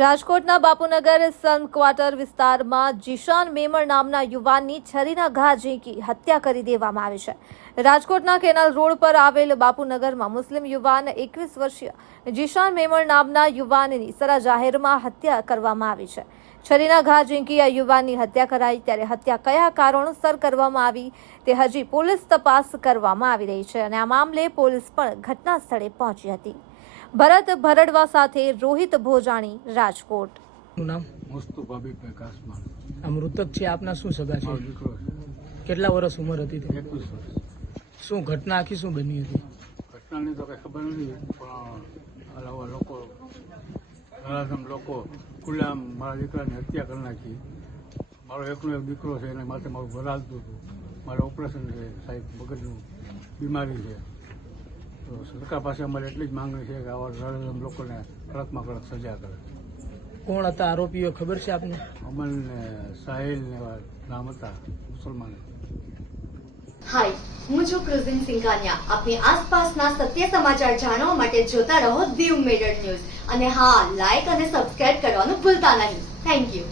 રાજકોટના બાપુનગર સન ક્વાર્ટર વિસ્તારમાં જીશાન મેમણ નામના યુવાનની છરીના ઘા ઝીંકી હત્યા કરી દેવામાં આવી છે. રાજકોટના કેનાલ રોડ પર આવેલ બાપુનગરમાં મુસ્લિમ યુવાન 21 વર્ષીય જીશાન મેમણ નામના યુવાનની સરા જાહેરમાં હત્યા કરવામાં આવી છે. છરીના ઘા ઝીંકી આ યુવાનની હત્યા કરાઈ, ત્યારે હત્યા કયા કારણોસર કરવામાં આવી તે હજી પોલીસ તપાસ કરવામાં આવી રહી છે અને આ મામલે પોલીસ પણ ઘટના સ્થળે પહોંચી હતી. ભરત ભરડવા સાથે રોહિત ભોજાણી, રાજકોટ. નામ મુસ્તુફા બીભાઈ કાસમાં. આ મૃતક છે આપના શું સગા છે? મારો દીકરો છે. કેટલા વર્ષ ઉંમર હતી તે? 21 વર્ષ. શું ઘટના આખી શું બની હતી? ઘટનાની તો કઈ ખબર નથી, પણ આવા લોકો ધરાધમ લોકો ખુલ્લામ મારા દીકરાની હત્યા કરી નાખી. મારો એકનો એક દીકરો છે, એને માટે મારું ઘર હાલતું હતું. મારે ઓપરેશન છે સાહેબ, મગજનું બીમારી છે. તો સરકાર પાસે અમારે એટલી જ માંગણી છે કે આવા ધરાધમ લોકોને કડકમાં કડક સજા કરે. કોણ હતા આરોપીઓ ખબર છે આપને? અમલ ને સાહિલ ને એવા નામ હતા મુસલમાન. હાય, હું છું ક્રુઝિન સિંઘાનિયા. આપની આસપાસના સત્ય સમાચાર જાણવા માટે જોતા રહો દીવ મિરર ન્યૂઝ. અને હા, લાઈક અને સબસ્ક્રાઇબ કરવાનું ભૂલતા નહીં. Thank you.